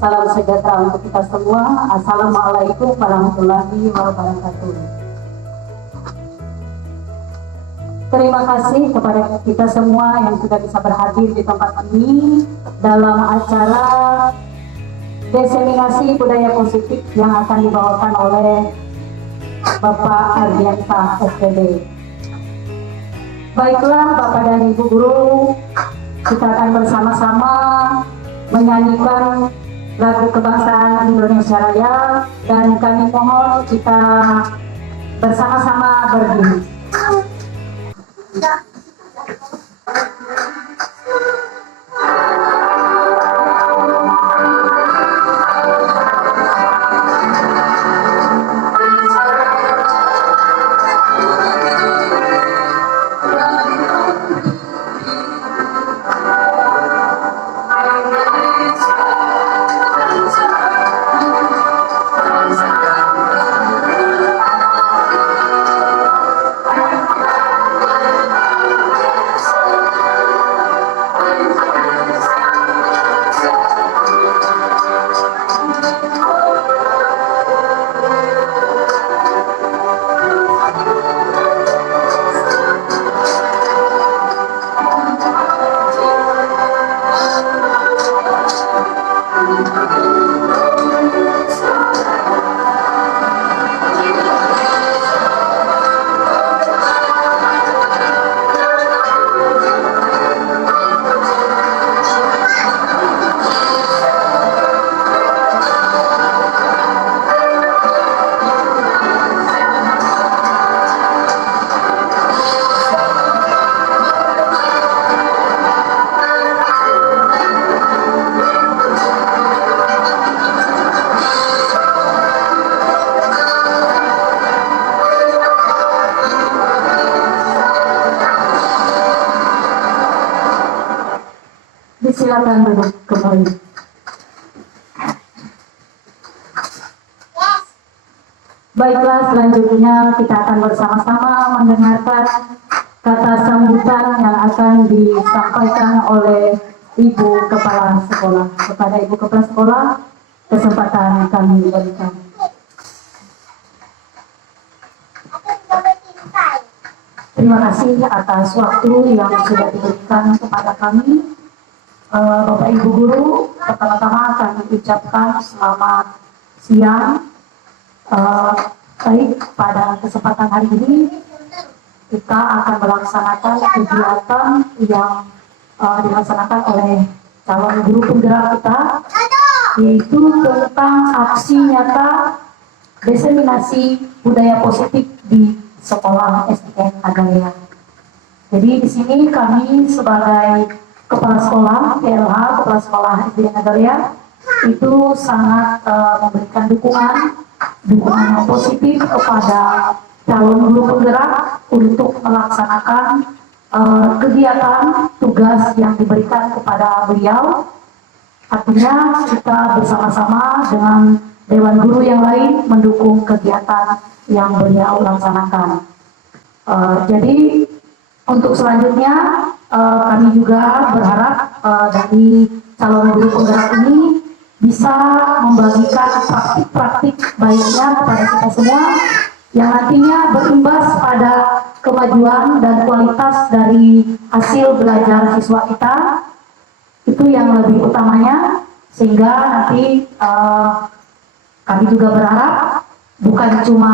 salam sejahtera untuk kita semua. Assalamualaikum warahmatullahi wabarakatuh. Terima kasih kepada kita semua yang sudah bisa berhadir di tempat ini dalam acara diseminasi budaya positif yang akan dibawakan oleh Bapak Ardianta SPD. Baiklah Bapak dan Ibu Guru, kita akan bersama-sama menyanyikan lagu kebangsaan Indonesia Raya, dan kami mohon kita bersama-sama berdiri. Silakan duduk kembali. Baiklah, selanjutnya kita akan bersama-sama mendengarkan kata sambutan yang akan disampaikan oleh Ibu Kepala Sekolah. Kepada Ibu Kepala Sekolah, kesempatan kami berikan. Terima kasih atas waktu yang sudah diberikan kepada kami. Bapak Ibu Guru, pertama-tama kami ucapkan selamat siang. Baik, pada kesempatan hari ini kita akan melaksanakan kegiatan yang dilaksanakan oleh calon guru penggerak kita, yaitu tentang aksi nyata diseminasi budaya positif di sekolah SDN Agalia. Jadi di sini kami sebagai Kepala Sekolah, PLH, Kepala Sekolah SDN Agalia, itu sangat memberikan dukungan yang positif kepada calon guru penggerak untuk melaksanakan kegiatan tugas yang diberikan kepada beliau. Artinya kita bersama-sama dengan Dewan Guru yang lain mendukung kegiatan yang beliau laksanakan. Jadi untuk selanjutnya kami juga berharap dari calon guru penggerak ini bisa membagikan praktik-praktik baiknya kepada kita semua yang nantinya berimbas pada kemajuan dan kualitas dari hasil belajar siswa kita. Itu yang lebih utamanya, sehingga nanti kami juga berharap bukan cuma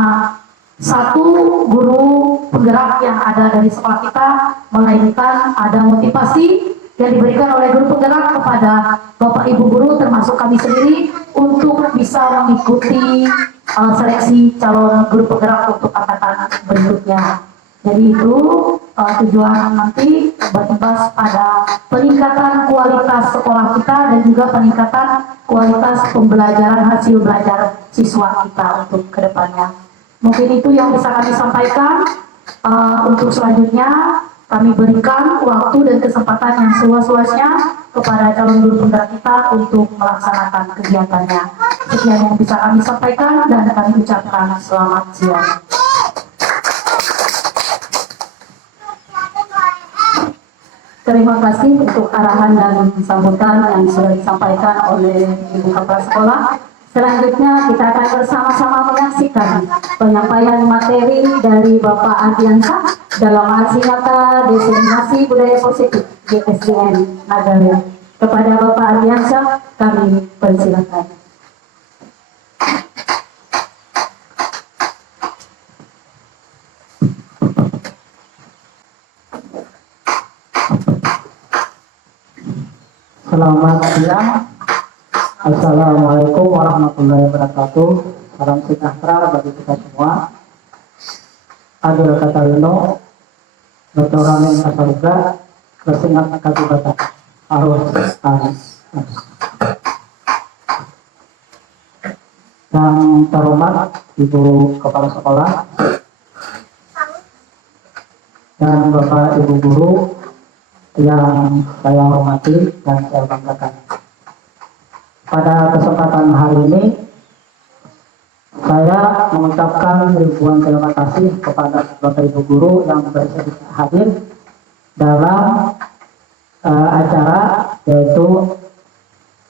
satu guru penggerak yang ada dari sekolah kita, melainkan ada motivasi yang diberikan oleh guru penggerak kepada Bapak Ibu Guru termasuk kami sendiri untuk bisa mengikuti seleksi calon guru penggerak untuk angkatan berikutnya. Jadi itu tujuan nanti berimbas pada peningkatan kualitas sekolah kita dan juga peningkatan kualitas pembelajaran hasil belajar siswa kita untuk kedepannya. Mungkin itu yang bisa kami sampaikan. Untuk selanjutnya kami berikan waktu dan kesempatan yang seluas-luasnya kepada calon guru penggerak kita untuk melaksanakan kegiatannya. Sekian yang bisa kami sampaikan dan kami ucapkan selamat siang. Terima kasih untuk arahan dan sambutan yang sudah disampaikan oleh Ibu Kepala Sekolah. Selanjutnya kita akan bersama-sama menyaksikan penyampaian materi dari Bapak Ardiansyah dalam aksi nyata diseminasi budaya positif di SDN Nagari. Kepada Bapak Ardiansyah kami persilakan. Selamat siang. Assalamualaikum warahmatullahi wabarakatuh. Salam sejahtera bagi kita semua. Adil Katarino, Dr. Ramin Kasaruga, Bersingat Katibata, Arus Aris. Yang terhormat Ibu Kepala Sekolah dan Bapak Ibu Guru yang saya hormati dan saya banggakan. Pada kesempatan hari ini, saya mengucapkan ribuan terima kasih kepada Bapak Ibu Guru yang bersedia hadir dalam acara yaitu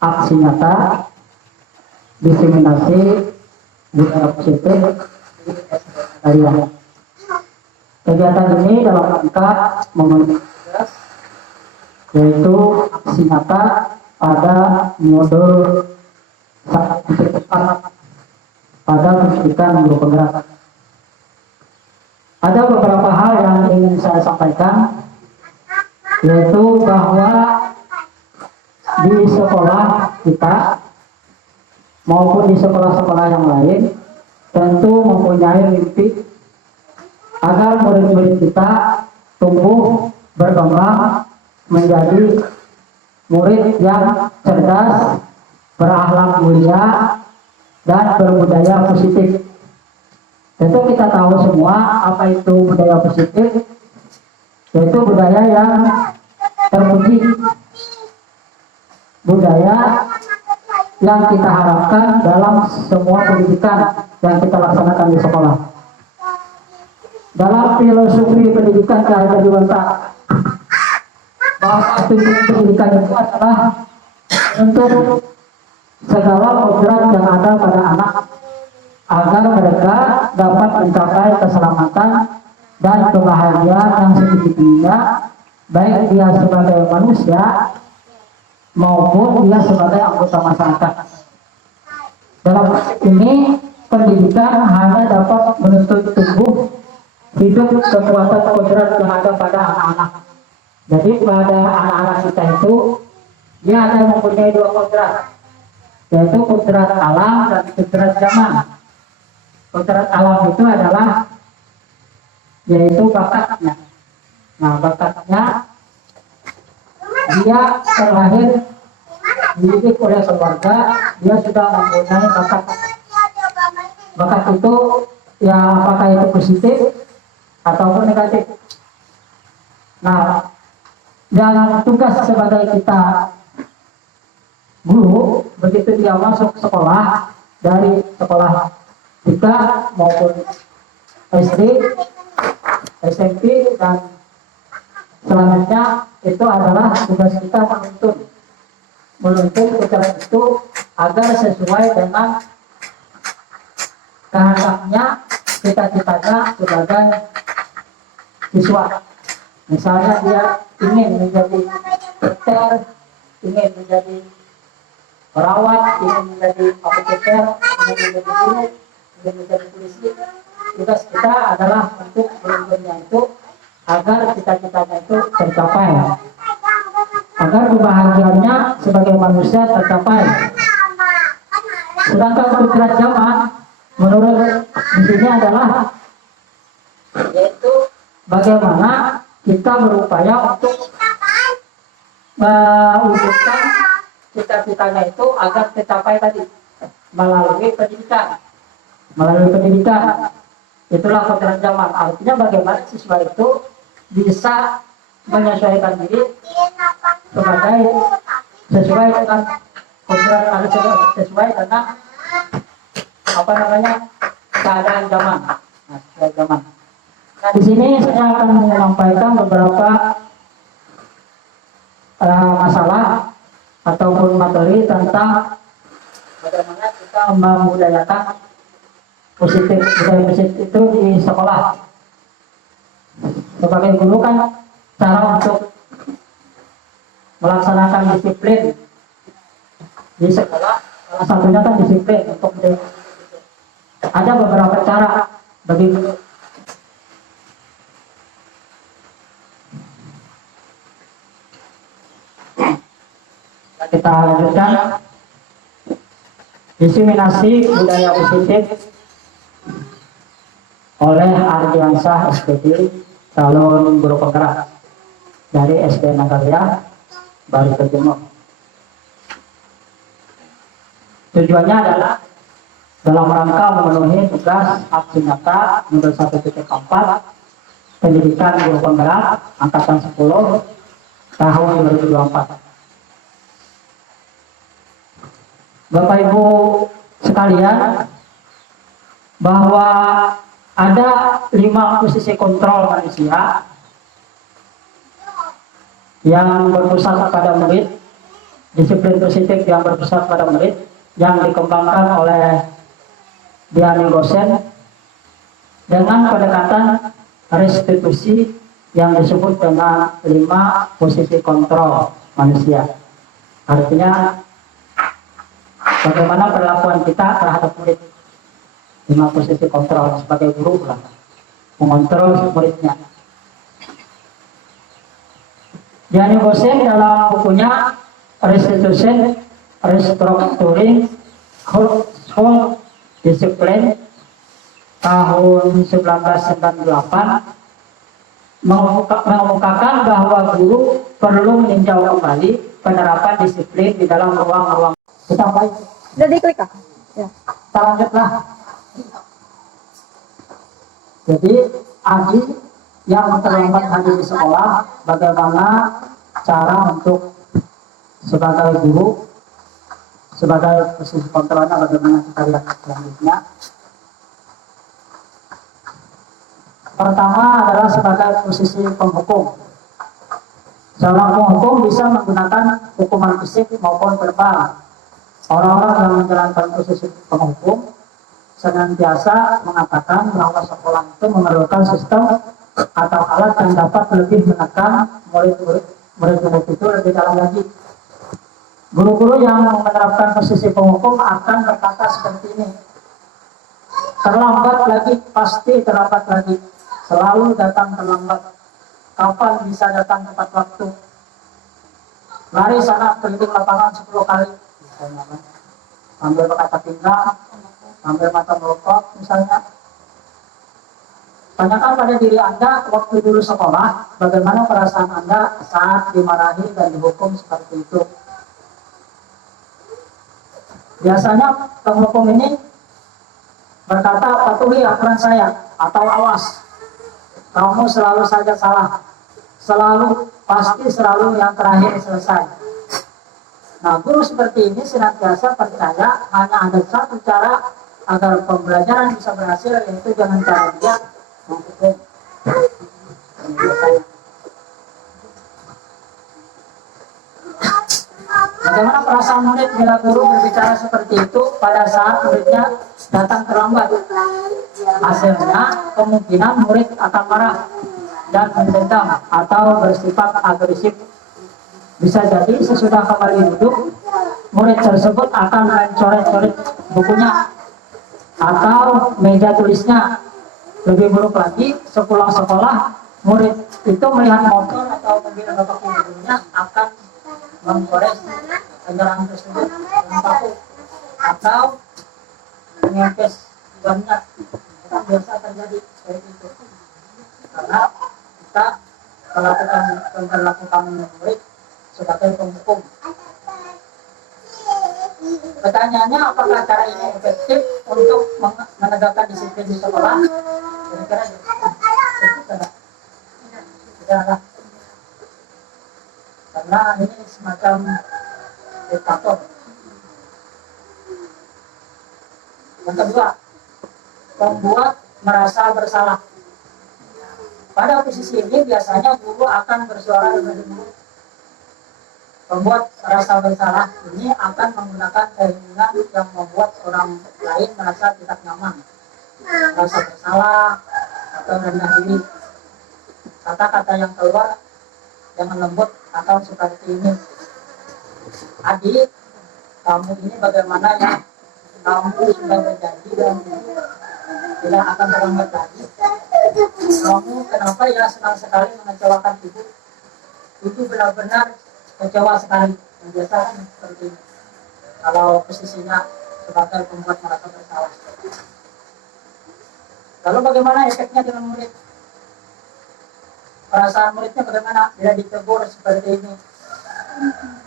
aksi nyata diseminasi budaya positif Harian. Kegiatan ini dalam rangka memenuhi yaitu aksi nyata pada modul pada pendidikan guru penggerak. Ada beberapa hal yang ingin saya sampaikan, yaitu bahwa di sekolah kita maupun di sekolah-sekolah yang lain tentu mempunyai mimpi agar murid-murid kita tumbuh berkembang menjadi murid yang cerdas, berakhlak mulia, dan berbudaya positif. Tentu kita tahu semua apa itu budaya positif, yaitu budaya yang terpuji, budaya yang kita harapkan dalam semua pendidikan yang kita laksanakan di sekolah. Dalam filosofi pendidikan Cahaya Dewanta, bahwa pendidikan itu adalah untuk segala kodrat yang ada pada anak agar mereka dapat mencapai keselamatan dan kebahagiaan yang sejatinya, baik dia sebagai manusia maupun dia sebagai anggota masyarakat. Dalam ini pendidikan hanya dapat menuntut tumbuh hidup kekuatan kodrat yang ada pada anak-anak. Jadi pada anak-anak kita itu dia ada mempunyai dua kodrat, yaitu kodrat alam dan kodrat zaman. Kodrat alam itu adalah yaitu bakatnya. Nah, bakatnya dia terlahir dididik oleh keluarga, dia sudah mempunyai bakat. Bakat itu ya apakah itu positif ataupun negatif. Nah, dan tugas sebagai kita guru, begitu dia masuk sekolah, dari sekolah kita maupun SD, SMP, dan selanjutnya itu adalah tugas kita menuntun tugas itu agar sesuai dengan kehendaknya, cita-citanya sebagai siswa. Misalnya dia ingin menjadi dokter, ingin menjadi perawat, ingin menjadi apoteker, ingin menjadi guru, ingin menjadi polisi. Tugas kita adalah untuk menuntunnya itu agar cita-citanya itu tercapai, agar kebahagiaannya sebagai manusia tercapai. Sedangkan kodrat zaman menurut di sini adalah yaitu bagaimana kita berupaya untuk mewujudkan cita-citanya itu agar tercapai tadi melalui pendidikan. Itulah kodrat zaman. Artinya bagaimana siswa itu bisa menyesuaikan diri sesuai dengan kodrat, sesuai dengan keadaan zaman. Nah, di sini saya akan menyampaikan beberapa ataupun materi tentang bagaimana kita membudayakan budaya positif itu di sekolah. Sebagai guru kan cara untuk melaksanakan disiplin di sekolah, salah satunya kan disiplin untuk ada beberapa cara bagi kita lanjutkan diseminasi budaya positif oleh Ardiansah SPD, calon guru penggerak dari SD Nagaria, Bari Timur. Tujuannya adalah dalam rangka memenuhi tugas aksi nyata nomor 1.4 pendidikan guru penggerak angkatan 10 tahun 2024. Bapak Ibu sekalian, bahwa ada 5 posisi kontrol manusia yang berpusat pada murid, disiplin positif yang berpusat pada murid, yang dikembangkan oleh Diani Gosen dengan pendekatan restitusi yang disebut dengan 5 posisi kontrol manusia. Artinya bagaimana perlakuan kita terhadap murid. 5 posisi kontrol sebagai guru lah, mengontrol muridnya. Diani Gosen dalam bukunya Restructuring School Discipline tahun 1998 mengemukakan bahwa guru perlu meninjau kembali penerapan disiplin di dalam ruang-ruang. Kita baik. Udah diklik kah? Ya. Kita lanjutlah. Jadi Adi yang terlambat hadir di sekolah, bagaimana cara untuk sebagai guru, sebagai posisi kontrolnya, bagaimana kita lihat selanjutnya. Pertama adalah sebagai posisi penghukum. Seorang penghukum bisa menggunakan hukuman fisik maupun verbal. Orang-orang yang menjalankan posisi penghukum senantiasa mengatakan bahwa sekolah itu memerlukan sistem atau alat yang dapat lebih menekan murid-murid itu lebih dalam lagi. Guru-guru yang menerapkan posisi penghukum akan berkata seperti ini: terlambat lagi, pasti terlambat lagi, selalu datang terlambat, kapan bisa datang tepat waktu, lari sana keliling lapangan 10 kali misalnya, ambil kata pinggang, ambil mata merokok misalnya. Tanyakan pada diri Anda waktu dulu sekolah, bagaimana perasaan Anda saat dimarahi dan dihukum seperti itu. Biasanya penghukum ini berkata, patuhi aturan saya, atau awas, kamu selalu saja salah, selalu, pasti selalu yang terakhir selesai. Nah, guru seperti ini senantiasa percaya hanya ada satu cara agar pembelajaran bisa berhasil, yaitu dengan cara dia menghukum. Bagaimana perasaan murid bila guru berbicara seperti itu pada saat muridnya datang terlambat? Hasilnya kemungkinan murid akan marah dan mendendam atau bersifat agresif. Bisa jadi sesudah kembali duduk, murid tersebut akan mencoret-coret bukunya atau meja tulisnya. Lebih buruk lagi, sepulang sekolah, murid itu melihat motor atau mobil bapak gurunya akan menggores kendaraan tersebut dengan paku atau menyempes bannya. Itu biasa terjadi seperti itu, karena kita memperlakukan murid sebagai penghukum. Pertanyaannya, apakah cara ini efektif untuk menegakkan disiplin di sekolah? Kira-kira tidak. Karena ini semacam diktator. Yang kedua, membuat merasa bersalah. Pada posisi ini biasanya guru akan bersuara lebih dulu. Pembuat rasa bersalah ini akan menggunakan keinginan yang membuat orang lain merasa tidak nyaman, merasa bersalah atau rendah diri. Kata-kata yang keluar dengan lembut atau seperti ini. Adik, kamu ini bagaimana ya? Kamu sudah berjanji dan tidak akan terlambat lagi. Kamu kenapa ya senang sekali mengecewakan ibu? Ibu benar-benar kecewa sekali. Yang biasa kan seperti ini. Kalau posisinya sebagai pembuat merasa bersalah. Lalu bagaimana efeknya dengan murid? Perasaan muridnya bagaimana bila ditegur seperti ini?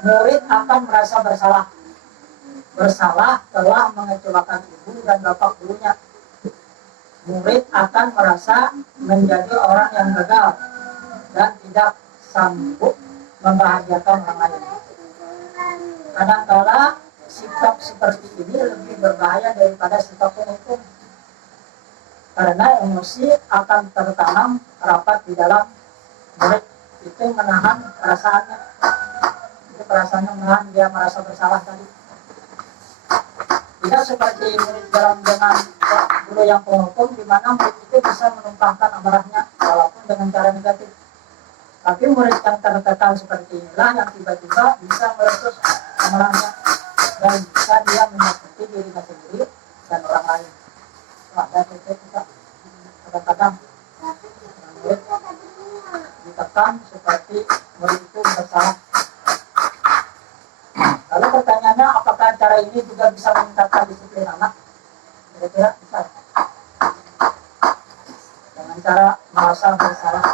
Murid akan merasa bersalah. Bersalah telah mengecewakan ibu dan bapak gurunya. Murid akan merasa menjadi orang yang gagal dan tidak sanggup membahagiakan orang lain. Kadang-kala sikap seperti ini lebih berbahaya daripada sikap penghukum. Karena emosi akan tertanam rapat di dalam murid, itu menahan perasaannya. Itu perasaannya menahan dia merasa bersalah tadi. Tidak seperti murid dalam dengan guru yang penghukum, di mana murid itu bisa menumpahkan amarahnya walaupun dengan cara negatif. Tapi murid yang tertekan seperti inilah yang tiba-tiba bisa meletus amarahnya dan bisa dia menyakiti dirinya sendiri dan orang lain. Dan itu juga kadang-kadang murid ditekan seperti murid itu bersalah. Lalu pertanyaannya, apakah cara ini juga bisa meningkatkan disiplin anak? Kira-kira bisa. Dengan cara merasa bersalah.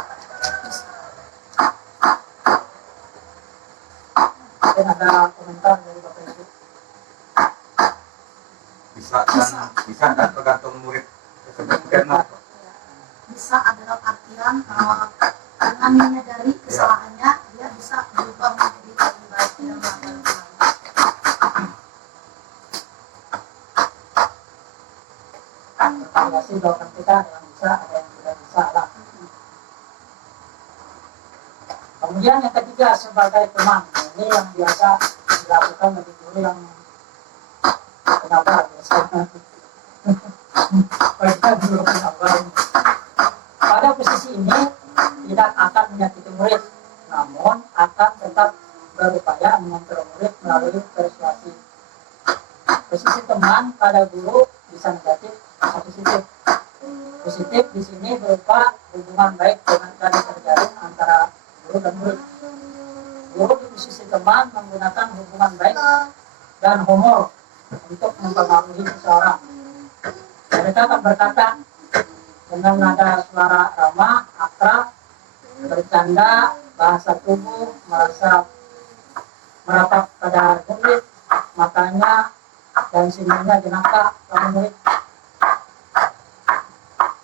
Mungkin ada komentar dari Bapak Ibu. Bisa dan tergantung murid tersebut. Bisa adalah artian dengan menyadari kesalahannya, dia bisa berubah menjadi lebih baik dan melakukan Evaluasi jawaban kita ada yang bisa, ada yang tidak bisa lah. Kemudian yang ketiga sebagai teman, ini yang biasa dilakukan bagi guru yang penabar biasanya. Pada guru penabar. Pada posisi ini tidak akan menyakiti murid, namun akan tetap berupaya mengontrol murid melalui persuasi. Posisi teman pada guru bisa negatif atau positif. Positif di sini berupa hubungan baik dan terjalin antara guru dan murid. Guru di posisi teman menggunakan hubungan baik dan humor untuk mempengaruhi seseorang. Mereka akan berkata dengan nada suara ramah, akrab, bercanda, bahasa tubuh, merasa merapat pada murid, matanya dan senyumnya jenaka pada murid.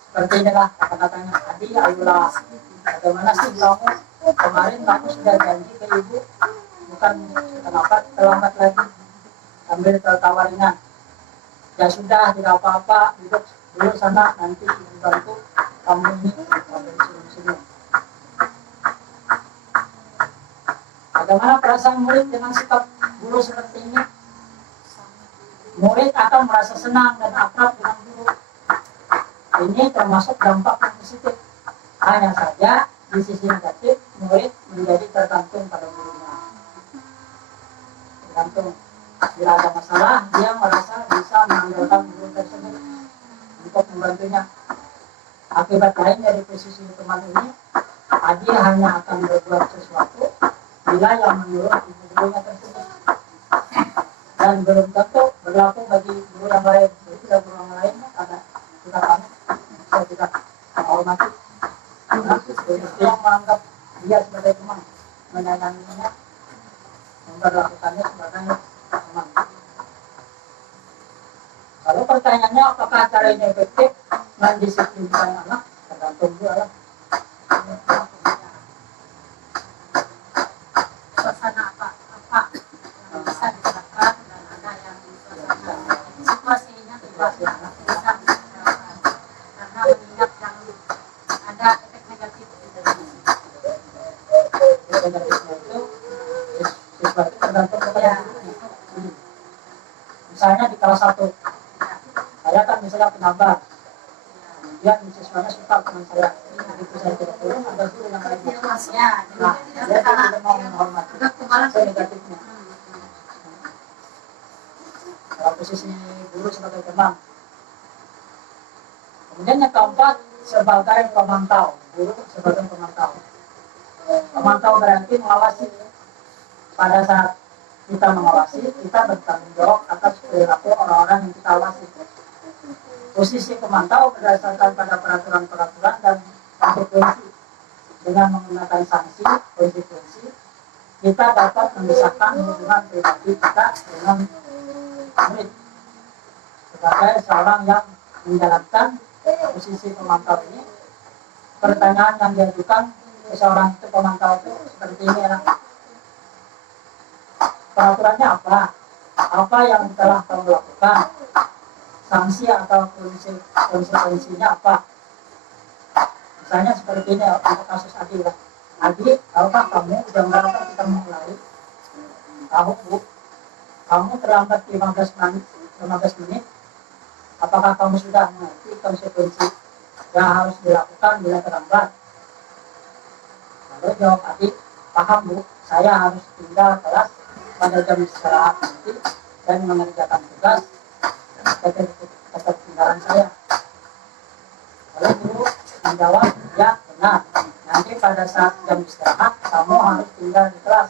Seperti inilah kata-katanya. Adi, ayolah, bagaimana sih kamu? Kemarin kamu sudah janji ke ibu, bukan kenapa terlambat lagi? Ambil tertawa ringan. Ya sudah, tidak apa-apa, duduk dulu sana, nanti ibu bantu kamu ini sambil senyum-senyum. Bagaimana perasaan murid dengan sikap guru seperti ini? Murid akan merasa senang dan akrab dengan guru. Ini termasuk dampak yang positif. Hanya saja di sisi negatif, murid menjadi tergantung pada gurunya. Tergantung. Bila ada masalah, dia merasa bisa mengandalkan guru tersebut untuk membantunya. Akibat lain dari posisi teman ini, Adi hanya akan berbuat sesuatu bila yang menyuruh ibu gurunya tersebut. Dan belum tentu berlaku bagi guru yang lain. Jadi tidak guru yang lain ada kita pamit, saya tidak menghormati. Dia menganggap dia sebagai teman, menyayanginya, memperlakukannya sebagai teman. Lalu pertanyaannya, apakah cara ini efektif mendisiplinkan anak? Tergantung juga lah. suasana apa yang bisa diterapkan dan ada yang suasana situasinya tidak bisa diterapkan karena mengingat yang ada efek negatif di dalam Negatifnya itu siswa salah satu. Saya kan misalnya penambah, kemudian siswanya suka dengan saya, begitu saya tidak turun, ada guru yang lain. Nah, dia tidak mau menghormati, itu negatifnya. Dalam posisi guru sebagai teman. Kemudian yang keempat, sebagai pemantau, guru sebagai pemantau. Pemantau berarti mengawasi. Pada saat kita mengawasi, kita bertanggung jawab atas perilaku orang-orang yang kita awasi. Posisi pemantau berdasarkan pada peraturan-peraturan dan konsekuensi. Dengan menggunakan sanksi, konsekuensi, kita dapat memisahkan hubungan pribadi kita dengan murid. Sebagai seorang yang menjalankan posisi pemantau ini, pertanyaan yang diajukan ke seorang itu pemantau itu seperti ini ya. Peraturannya apa? Apa yang telah kamu lakukan? Sanksi atau konsekuensinya apa? Misalnya seperti ini untuk kasus Adi ya. Adi, tahukah kamu jam berapa kita mulai? Tahu Bu, kamu terlambat 15 menit. Apakah kamu sudah mengerti konsekuensi yang harus dilakukan bila terlambat? Lalu jawab Adi, paham Bu, saya harus tinggal kelas pada jam istirahat nanti dan mengerjakan tugas ketertinggalan saya. Lalu guru menjawab, ya benar, nanti pada saat jam istirahat kamu harus tinggal di kelas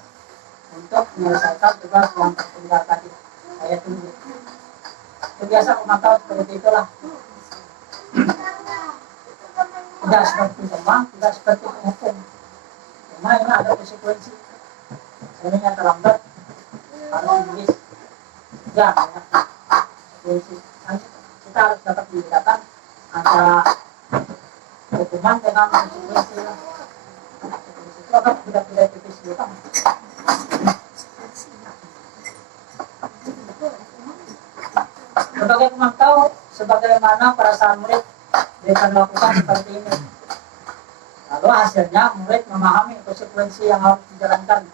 untuk menyelesaikan tugas yang tertinggal tadi. Saya tunggu. Itu biasa pemantau seperti itulah. Tidak seperti teman, tidak seperti penghukum. Cuma ini ada konsekuensi. Sebenarnya terlambat harus tulis. Ya, konsekuensi. Kita harus dapat membedakan antara hukuman dengan konsekuensi. Konsekuensi itu akan tidak tipis juga. Sebagai pemantau, sebagaimana perasaan murid akan lakukan seperti ini. Lalu hasilnya murid memahami konsekuensi yang harus dijalankan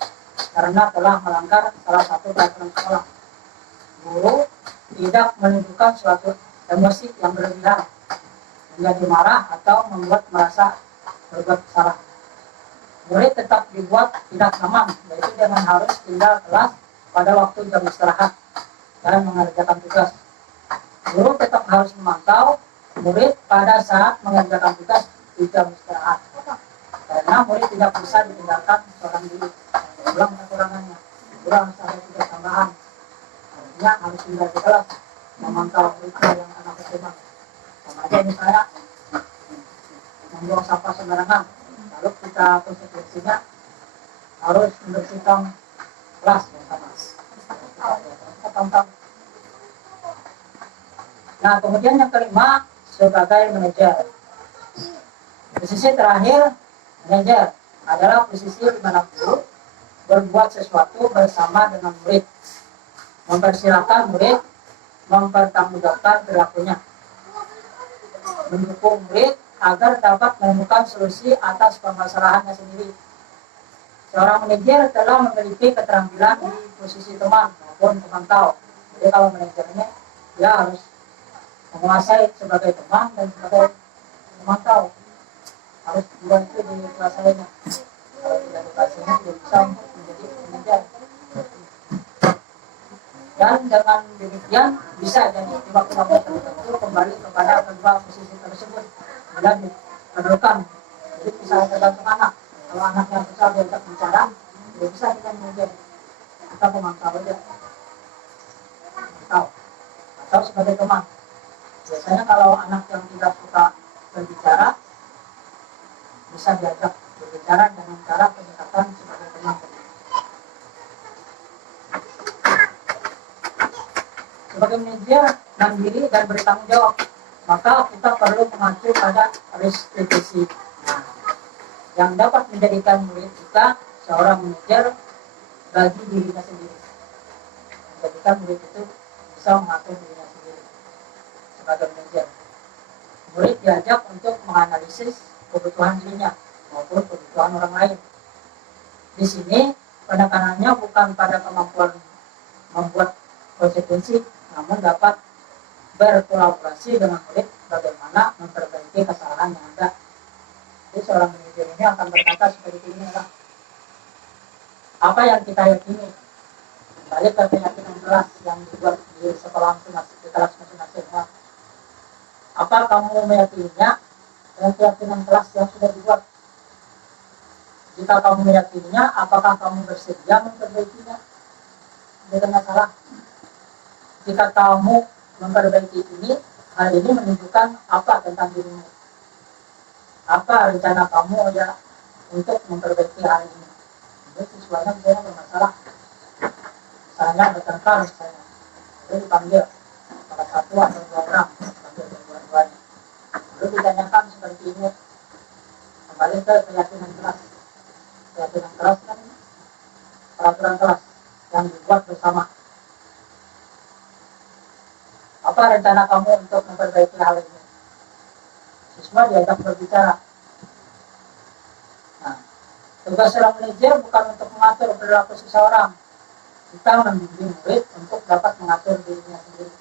karena telah melanggar salah satu peraturan sekolah. Guru tidak menunjukkan suatu emosi yang berlebihan, menjadi marah atau membuat merasa berbuat salah. Murid tetap dibuat tidak nyaman, yaitu dengan harus tinggal kelas pada waktu jam istirahat dan mengerjakan tugas. Guru tetap harus memantau murid pada saat mengerjakan tugas di jam istirahat, karena murid tidak bisa ditinggalkan seorang diri. Ulang kekurangannya, guru harus ada tugas tambahan. Artinya harus tinggal di kelas memantau murid yang anak SMA. Sama aja misalnya membuang sampah sembarangan, lalu kita konsekuensinya harus membersihkan kelas bersama. Kita pantau. Nah, kemudian yang kelima, sebagai manajer. Posisi terakhir, manajer adalah posisi di mana guru berbuat sesuatu bersama dengan murid, mempersilahkan murid mempertanggungjawabkan perilakunya, mendukung murid agar dapat menemukan solusi atas permasalahannya sendiri. Seorang manajer telah memiliki keterampilan di posisi teman maupun pemantau. Jadi kalau manajernya, dia harus menguasai sebagai teman dan sebagai pemantau. Harus dua itu dikuasainya. Kalau tidak dikuasainya tidak bisa menjadi manajer. Dan dengan demikian bisa jadi di waktu-waktu tertentu kembali kepada kedua posisi tersebut bila diperlukan. Jadi bisa tergantung anak. Kalau anaknya besar diajak bicara, dia bisa dengan manajer. Kita pemantau aja. Atau sebagai teman. Biasanya kalau anak yang tidak suka berbicara, bisa diajak berbicara dengan cara pendekatan sebagai teman. Sebagai manajer mandiri dan bertanggung jawab, maka kita perlu mengacu pada restitusi. Nah, yang dapat menjadikan murid kita seorang manajer bagi dirinya sendiri. Menjadikan murid itu bisa mengatur dirinya sendiri. Sebagai manajer, murid diajak untuk menganalisis kebutuhan dirinya maupun kebutuhan orang lain. Di sini penekanannya bukan pada kemampuan membuat konsekuensi, namun dapat berkolaborasi dengan murid bagaimana memperbaiki kesalahan yang ada. Jadi seorang manajer ini akan berkata seperti ini lah. Apa yang kita yakini, kembali ke keyakinan kelas yang dibuat di sekolah masing-masing, di kelas masing-masing. Apa kamu meyakininya dengan keyakinan kelas yang sudah dibuat? Jika kamu meyakininya, apakah kamu bersedia memperbaikinya? Bukan masalah. Jika kamu memperbaiki ini, hal ini menunjukkan apa tentang dirimu? Apa rencana kamu ya untuk memperbaiki hal ini? Jadi siswanya misalnya bermasalah, misalnya bertengkar misalnya, lalu dipanggil salah satu atau dua orang, dipanggil dua-duanya. Lalu ditanyakan seperti ini, kembali ke keyakinan kelas. Keyakinan kelas kan peraturan kelas yang dibuat bersama. Apa rencana kamu untuk memperbaiki hal ini? Siswa diajak berbicara. Nah, tugas seorang manajer bukan untuk mengatur perilaku seseorang. Kita membimbing murid untuk dapat mengatur dirinya sendiri.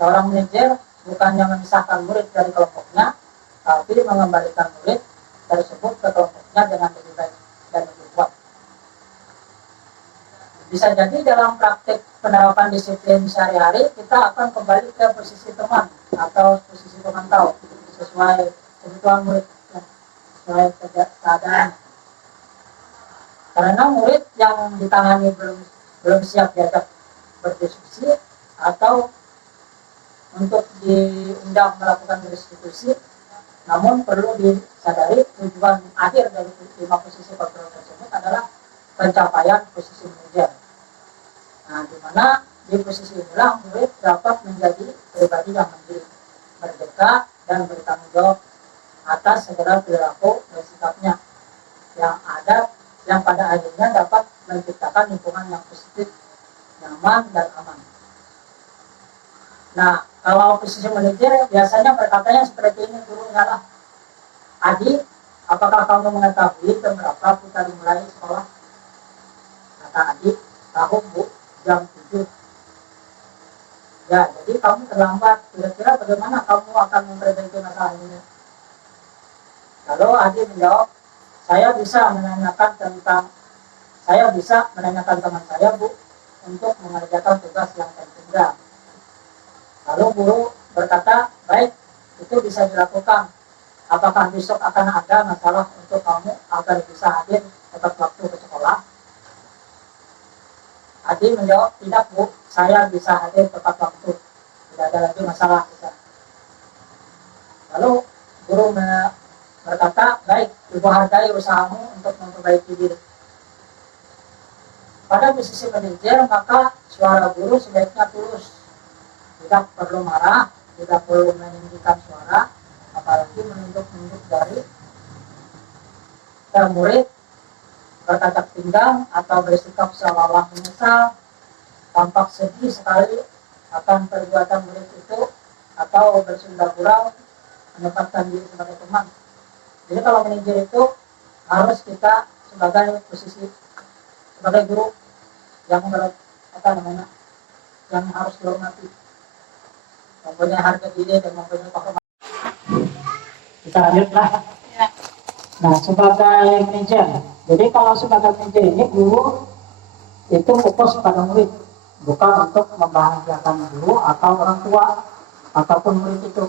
Seorang manajer bukannya memisahkan murid dari kelompoknya, tapi mengembalikan murid tersebut ke kelompoknya dengan lebih baik dan lebih kuat. Bisa jadi dalam praktik penerapan disiplin sehari-hari kita akan kembali ke posisi teman atau posisi pemantau sesuai kebutuhan murid, sesuai keadaan. Karena murid yang ditangani belum siap diajak berdiskusi atau untuk diundang melakukan restitusi, namun perlu disadari tujuan akhir dari 5 posisi kontrol tersebut adalah pencapaian posisi manajer. Nah, di mana di posisi inilah murid dapat menjadi pribadi yang mandiri, merdeka, dan bertanggung jawab atas segala perilaku dan sikapnya yang pada akhirnya dapat menciptakan lingkungan yang positif, nyaman, dan aman. Nah, kalau posisi manajer biasanya perkataannya seperti ini, guru ngalah. Adi, apakah kamu mengetahui jam berapa kita dimulai sekolah? Kata Adi, tahu bu, jam 7. Ya, jadi kamu terlambat. Kira-kira bagaimana kamu akan memperbaiki masalah ini? Lalu Adi menjawab, saya bisa menanyakan teman saya bu, untuk mengerjakan tugas yang tertunda. Lalu guru berkata, baik, itu bisa dilakukan. Apakah besok akan ada masalah untuk kamu agar bisa hadir tepat waktu ke sekolah? Adi menjawab, tidak bu, saya bisa hadir tepat waktu. Tidak ada lagi masalah. Lalu guru berkata, baik, ibu hargai usahamu untuk memperbaiki diri. Pada posisi manajer, maka suara guru sebaiknya tulus. Tidak perlu marah, tidak perlu meninggikan suara, apalagi menunduk-nunduk jari. Dan murid berkacak pinggang atau bersikap seolah-olah menyesal, tampak sedih sekali akan perbuatan murid itu, atau bersunda gurau menempatkan diri sebagai teman. Jadi kalau manajer itu harus kita sebagai posisi sebagai guru yang yang harus dihormati, mempunyai harga diri dan mempunyai kehormatan. Kita lanjutlah. Nah, sebagai manajer, jadi kalau sebagai manajer ini guru itu fokus pada murid, bukan untuk membahagiakan guru atau orang tua ataupun murid itu.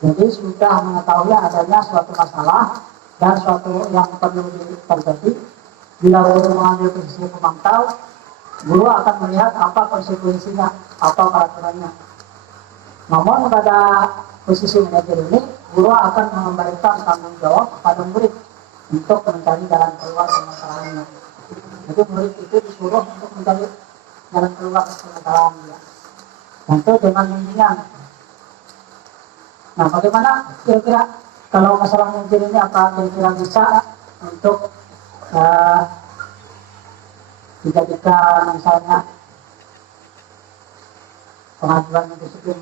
Jadi sudah mengetahui adanya suatu masalah dan suatu yang perlu terjadi. Bila guru mengambil posisi pemantau, guru akan melihat apa konsekuensinya, apa peraturannya. Namun pada posisi manajer ini, guru akan mengembalikan tanggung jawab kepada murid untuk mencari jalan keluar permasalahannya. Jadi murid itu disuruh untuk mencari jalan keluar permasalahannya. Tentu dengan bimbingan. Nah, bagaimana kira-kira kalau masalah manajer ini apa kira-kira bisa untuk dijadikan misalnya pengajuan disiplin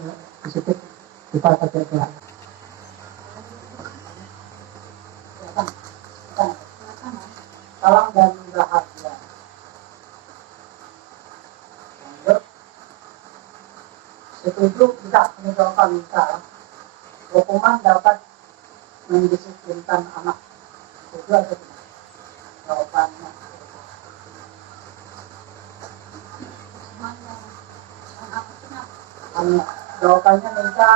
kita kira-kira? Salam dan bahagia. Lanjut. setuju tidak meninggalkan bisa. Hukuman dapat mendisiplinkan anak. Setuju atau tidak? Jawabannya. Jawabannya minta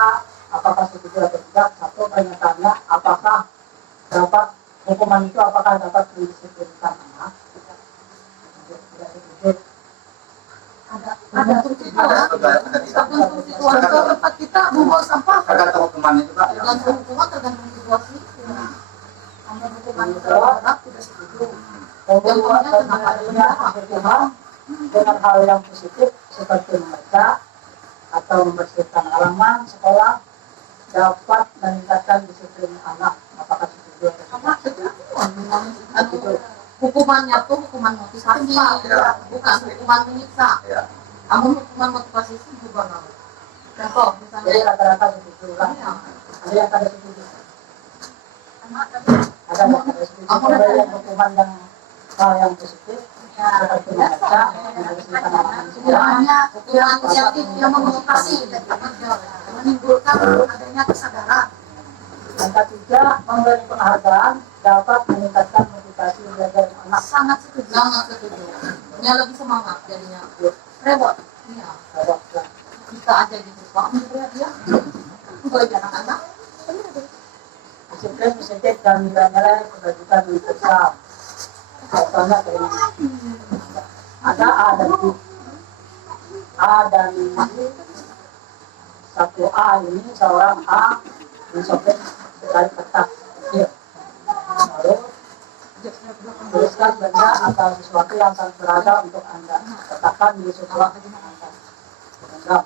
apakah setuju atau tidak. Satu pernyataannya apakah dapat hukuman itu apakah dapat mendisiplinkan anak. Tidak setuju. Ada tergantung situasi tempat kita membawa sampah. Tergantung hukuman itu Kak. Tergantung hukuman, tergantung situasi. Hanya hukuman terlalu berat tidak setuju. Kedua, adanya hukuman dengan hal yang positif seperti membaca atau membersihkan halaman sekolah dapat meningkatkan disiplin anak. Apakah setuju atau Sama tidak? setuju. Hukumannya tuh hukuman motivasi, bukan hukuman menyiksa. Ya. Namun hukuman motivasi itu juga nggak. Contoh, Jadi misalnya, rata-rata setuju kan? Ada yang kada setuju. Ada yang kada setuju. Ada yang hukuman yang hal yang positif seperti membaca, membersihkan halaman sekolah. sebenarnya hukuman yang memotivasi dan menimbulkan adanya kesadaran. Yang ketiga, memberi penghargaan dapat meningkatkan motivasi belajar anak. Sangat setuju. Dia lebih semangat jadinya. Repot. Iya. Kita aja gitu Pak. Dia. Bagi anak-anak. Disiplin positif dan nilai-nilai kebajikan universal. Contohnya kayak ini. Ada A dan B. A dan satu A ini seorang A mensobek sekali kertas kecil. Lalu tuliskan benda atau sesuatu yang sangat berharga untuk Anda. Letakkan di sebuah genggam.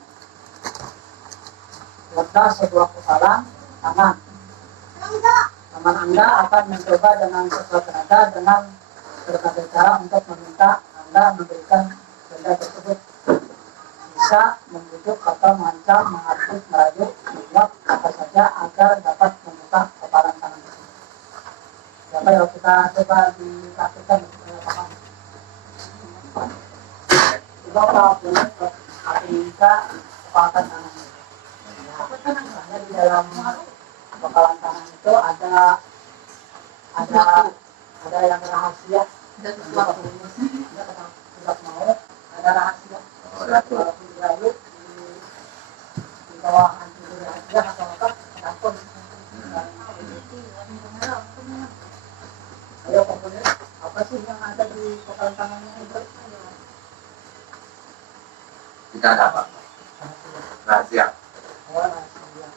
Letak sebuah kopalan tangan. Teman Anda akan mencoba dengan sesuatu nada dengan berbagai cara untuk meminta Anda memberikan benda tersebut. Bisa membujuk atau mengancam, menghardik, merajuk, membuat apa saja agar dapat membuka kopalan tangan tersebut. Siapa yang kita coba dipraktikkan supaya paham. Coba kalau boleh minta kopalan tangan. Misalnya di dalam kopalan tangan itu ada yang rahasia Dan sesuatu. tidak mau ada rahasia walaupun dirayu di bawah anti rahasia atau apa takut ayo komponen apa sih yang ada di kopalan tangannya itu Tidak ada apa. Rahasia. oh, rahasia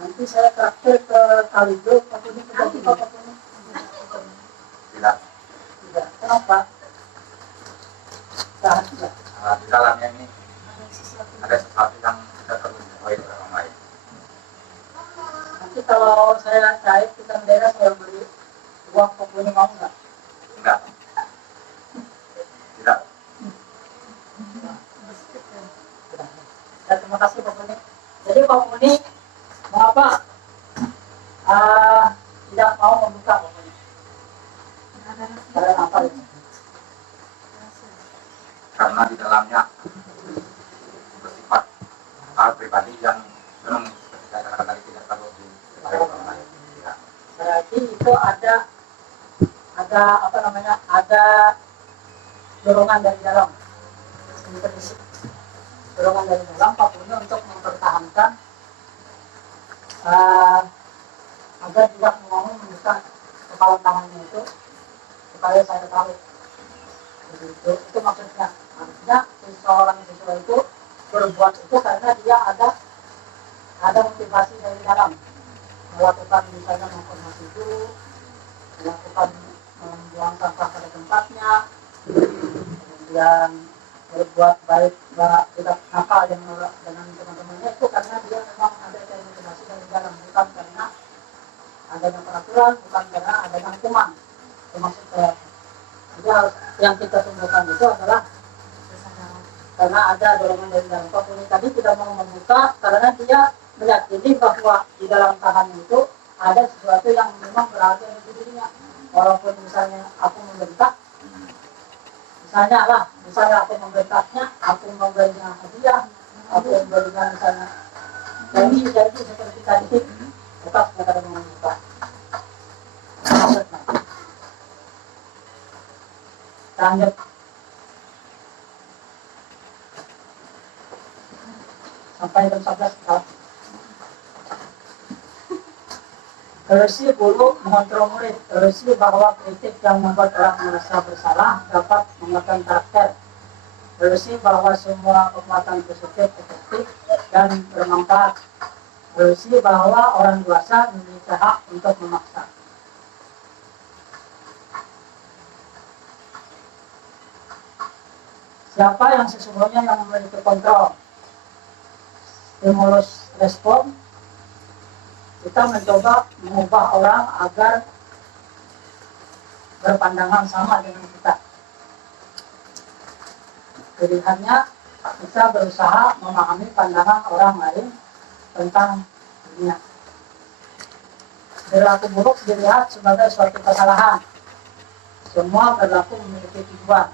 nanti saya traktir ke Kalido komponen tidak buka komponen Tidak. tidak kenapa rahasia Di dalamnya ini ada sesuatu yang kita perlu diketahui oleh orang lain. nanti kalau saya cair kita daerah saya beli uang komponen mau nggak Tidak. Tidak. Ya, terima kasih Pak Muni. Jadi Pak Muni mengapa tidak mau membuka Pak Muni? Karena apa itu? Karena di dalamnya bersifat hal pribadi yang memang seperti saya katakan tadi tidak perlu diketahui oleh orang lain. Ya. Berarti itu ada apa namanya? Ada dorongan dari dalam. Dorongan dari dalam Pak Muni untuk mempertahankan agar tidak mau membuka kepala tangannya itu supaya saya tahu. Itu maksudnya. Artinya seseorang siswa itu berbuat itu karena dia ada motivasi dari dalam melakukan misalnya menghormati guru, melakukan membuang sampah pada tempatnya, kemudian berbuat baik tidak nakal dengan teman-temannya itu karena dia memang ada motivasi dari dalam bukan karena adanya peraturan, bukan karena adanya hukuman. Termasuk jadi harus yang kita tumbuhkan itu adalah karena ada dorongan dari dalam. Pak Puni tadi tidak mau membuka karena dia meyakini bahwa di dalam tahanan itu ada sesuatu yang memang berharga di dirinya. Walaupun misalnya aku membentak, misalnya aku membentaknya, aku memberinya hadiah, aku berikan misalnya janji seperti tadi tetap kata membuka lanjut sampai jam 11 tahun. Tersi bulu mengontrol murid. Tersi bahwa kritik yang membuat orang merasa bersalah dapat mengeluarkan karakter. Tersi bahwa semua kekuatan positif efektif dan bermanfaat. Tersi bahwa orang dewasa memiliki hak untuk memaksa. Siapa yang sesungguhnya yang memiliki kontrol? Stimulus respon. Kita mencoba mengubah orang agar berpandangan sama dengan kita. Pilihannya kita berusaha memahami pandangan orang lain tentang dunia. Perilaku buruk dilihat sebagai suatu kesalahan. Semua perilaku memiliki tujuan.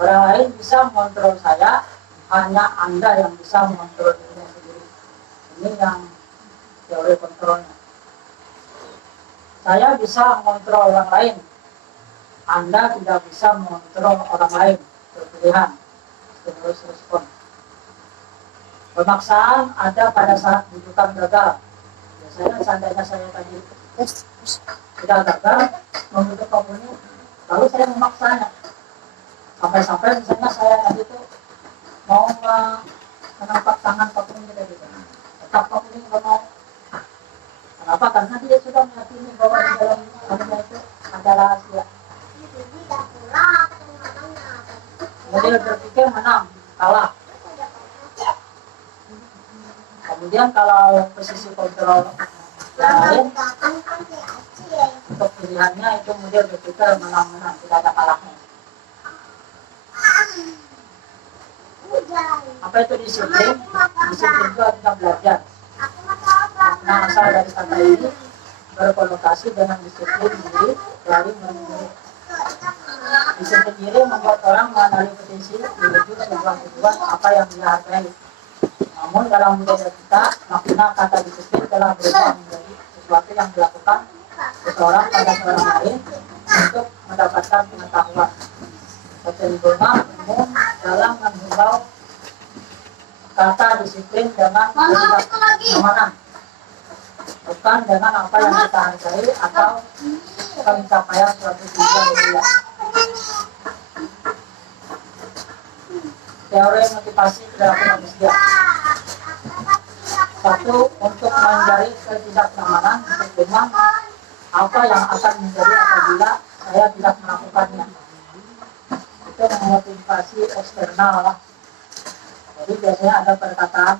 Orang lain bisa mengontrol saya, hanya Anda yang bisa mengontrol diri sendiri. Ini yang teori kontrolnya. Saya bisa mengontrol orang lain. Anda tidak bisa mengontrol orang lain. Pilihan. Stimulus respon. Pemaksaan ada pada saat bujukan gagal. Biasanya seandainya saya tadi tidak gagal membujuk komuni, lalu saya memaksanya. Sampai-sampai misalnya saya tadi itu mau menangkap tangan Pak Kuning gitu. Tetap Pak Kuning nggak mau. Kenapa? Karena dia sudah meyakini bahwa di dalam hatinya itu ada rahasia. Kemudian berpikir menang, kalah. Kemudian kalau posisi kontrol yang lain, untuk pilihannya itu kemudian berpikir menang-menang, tidak ada kalahnya. Apa itu disiplin? Disiplin itu kita belajar. Nah, asal dari kata ini berkonotasi dengan disiplin diri dari menurut. Disiplin diri membuat orang mengenali potensi menuju sebuah tujuan apa yang dia hargai. Namun dalam budaya kita, makna kata disiplin telah berubah menjadi sesuatu yang dilakukan seseorang pada seorang lain untuk mendapatkan pengetahuan. Kecenderungan umum dalam menghimbau kata disiplin dengan keamanan, bukan dengan apa yang kita hargai atau pencapaian suatu tujuan dia. Teori motivasi perilaku manusia. Satu, untuk menghindari ketidaknyamanan, kedua, apa yang akan menjadi apabila saya tidak melakukannya. Itu memotivasi eksternal lah. Jadi biasanya ada perkataan,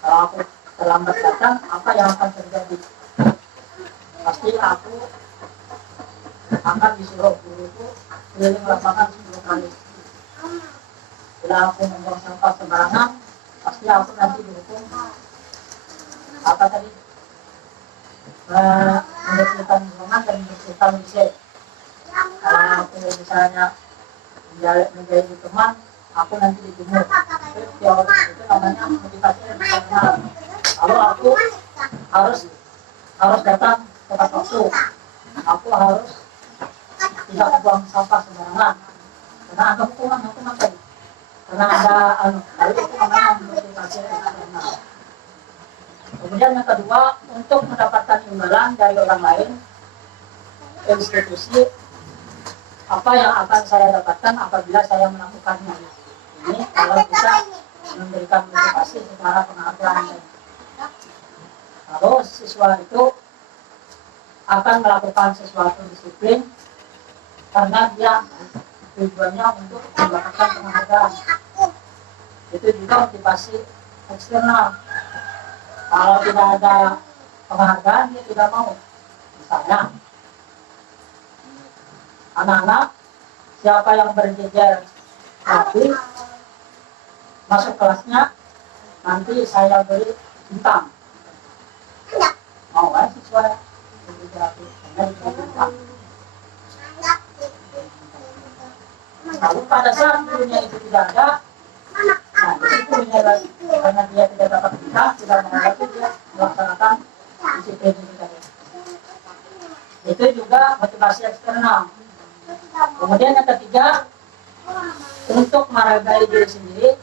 kalau aku terlambat datang, apa yang akan terjadi? Pasti aku akan disuruh guruku keliling lapangan 10 kali. Bila aku membuang sampah sembarangan, pasti aku nanti dihukum apa tadi? Membersihkan lingkungan dan membersihkan WC. Kalau aku misalnya menjadi teman, aku nanti dijemur. Itu namanya motivasi eksternal. Lalu aku harus datang tepat waktu. Aku harus tidak buang sampah sembarangan. Karena ada hukuman tadi. Karena ada lalu itu namanya motivasi eksternal. Kemudian yang kedua, untuk mendapatkan imbalan dari orang lain, institusi, apa yang akan saya dapatkan apabila saya melakukannya. Ini kalau bisa memberikan motivasi secara penghargaan. Lalu siswa itu akan melakukan sesuatu disiplin karena dia tujuannya untuk mendapatkan penghargaan. Itu juga motivasi eksternal. Kalau tidak ada penghargaan, dia tidak mau. Misalnya, anak-anak, siapa yang berjejer rapi, masuk kelasnya, nanti saya beri bintang. Mau kan siswa berjejer rapi, saya beri bintang. Lalu pada saat gurunya itu tidak ada, itu karena dia tidak dapat kita, tidak menghadapi, dia melaksanakan disiplin ini tadi. Itu juga motivasi eksternal. Kemudian yang ketiga, untuk menghargai diri sendiri,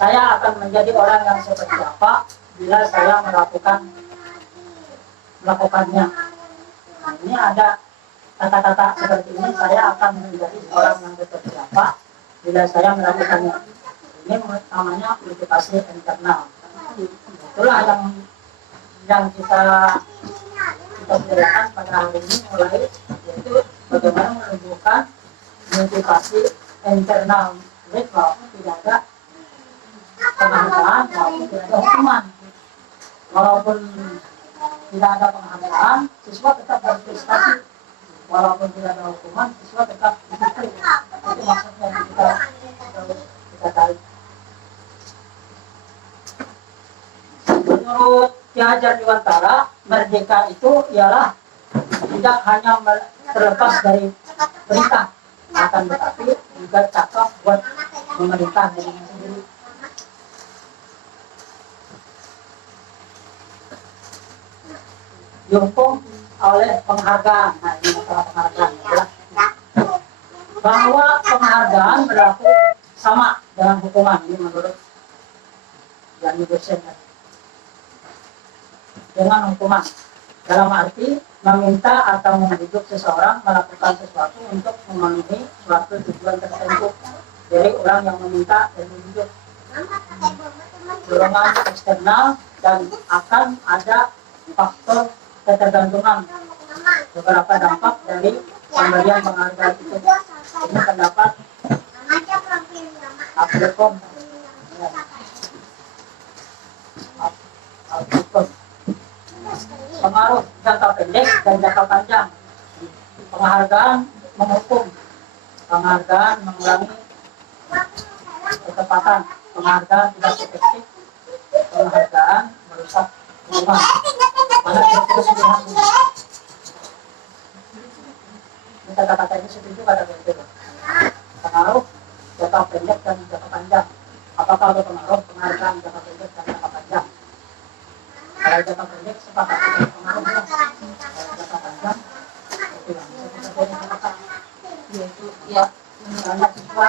saya akan menjadi orang yang seperti apa bila saya melakukannya. Nah, ini ada kata-kata seperti ini, saya akan menjadi orang yang seperti apa bila saya melakukannya. Ini namanya motivasi internal. Itulah yang kita berikan pada hari ini mulai, yaitu bagaimana menunjukkan motivasi internal, walaupun tidak ada penghargaan, walaupun tidak ada hukuman. Walaupun tidak ada penghargaan, siswa tetap berprestasi. Walaupun tidak ada hukuman, siswa tetap disiplin. Itu maksudnya yang kita tarik. Menurut Ki Hajar Dewantara, merdeka itu ialah tidak hanya terlepas dari perintah, akan tetapi juga cakap buat memerintah dirinya sendiri. Dihukum oleh penghargaan. Nah, ini masalah penghargaan adalah bahwa penghargaan berlaku sama dengan hukuman. Ini menurut Yani Dosen dengan hukuman, dalam arti meminta atau membujuk seseorang melakukan sesuatu untuk memenuhi suatu tujuan tertentu dari orang yang meminta dan membujuk. Dorongan eksternal dan akan ada faktor ketergantungan. Beberapa dampak dari pemberian penghargaan itu. Ini pendapat Abdulkom. Pengaruh jangka pendek dan jangka panjang. Penghargaan menghukum, penghargaan mengurangi ketepatan, penghargaan tidak efektif, penghargaan merusak hubungan. Mana kira-kira pilihan? Kita kata ini setuju pada berbeda. Pengaruh jangka pendek dan jangka panjang. Apakah ada pengaruh penghargaan jangka pendek dan jangka panjang? Kalau jangka pendek sepakat dengan pengaruhnya. Kalau jangka panjang tidak bisa kita katakan. Yaitu ya misalnya siswa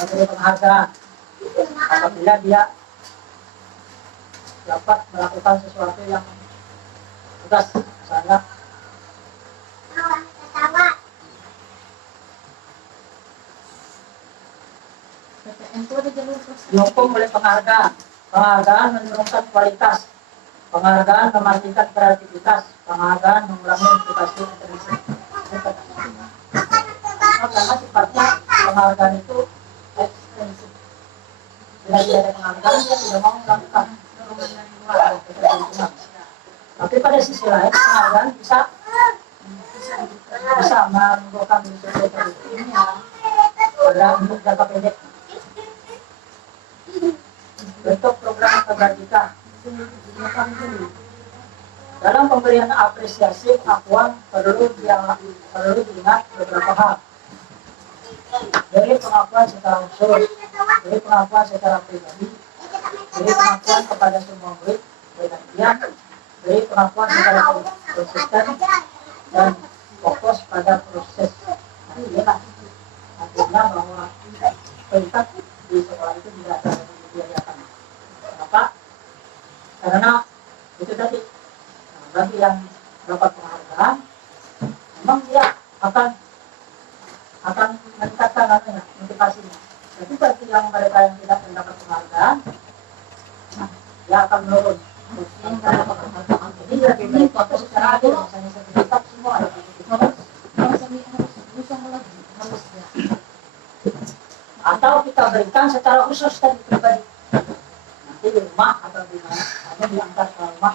diberi penghargaan apabila dia dapat melakukan sesuatu yang tugas, misalnya dihukum oleh penghargaan. Penghargaan menurunkan kualitas, penghargaan mematikan kreativitas, penghargaan mengurangi motivasi intrinsik. Karena sifatnya penghargaan itu ekstrinsik. Bila tidak ada penghargaan, dia tidak mau melakukan. Tapi pada sisi lain, penghargaan bisa menimbulkan sesuatu ini pada bentuk jangka pendek. Bentuk program kebajikan. Dalam pemberian apresiasi pengakuan perlu diingat beberapa hal. Dari pengakuan secara khusus, dari pengakuan secara pribadi, dari pengakuan kepada semua murid bergantian, dari pengakuan secara konsisten dan fokus pada proses. Nah, inilah artinya bahwa peringkat di sekolah itu tidak ada dibiayakan. Kenapa? Karena itu tadi, bagi yang dapat penghargaan, memang dia akan meningkatkan motivasinya. Tapi bagi yang mereka yang tidak mendapat penghargaan, dia akan menurun. Jadi lebih baik waktu secara adil, misalnya sertifikat semua ada atau kita berikan secara khusus dan pribadi. Nanti di rumah atau di mana, atau diantar ke rumah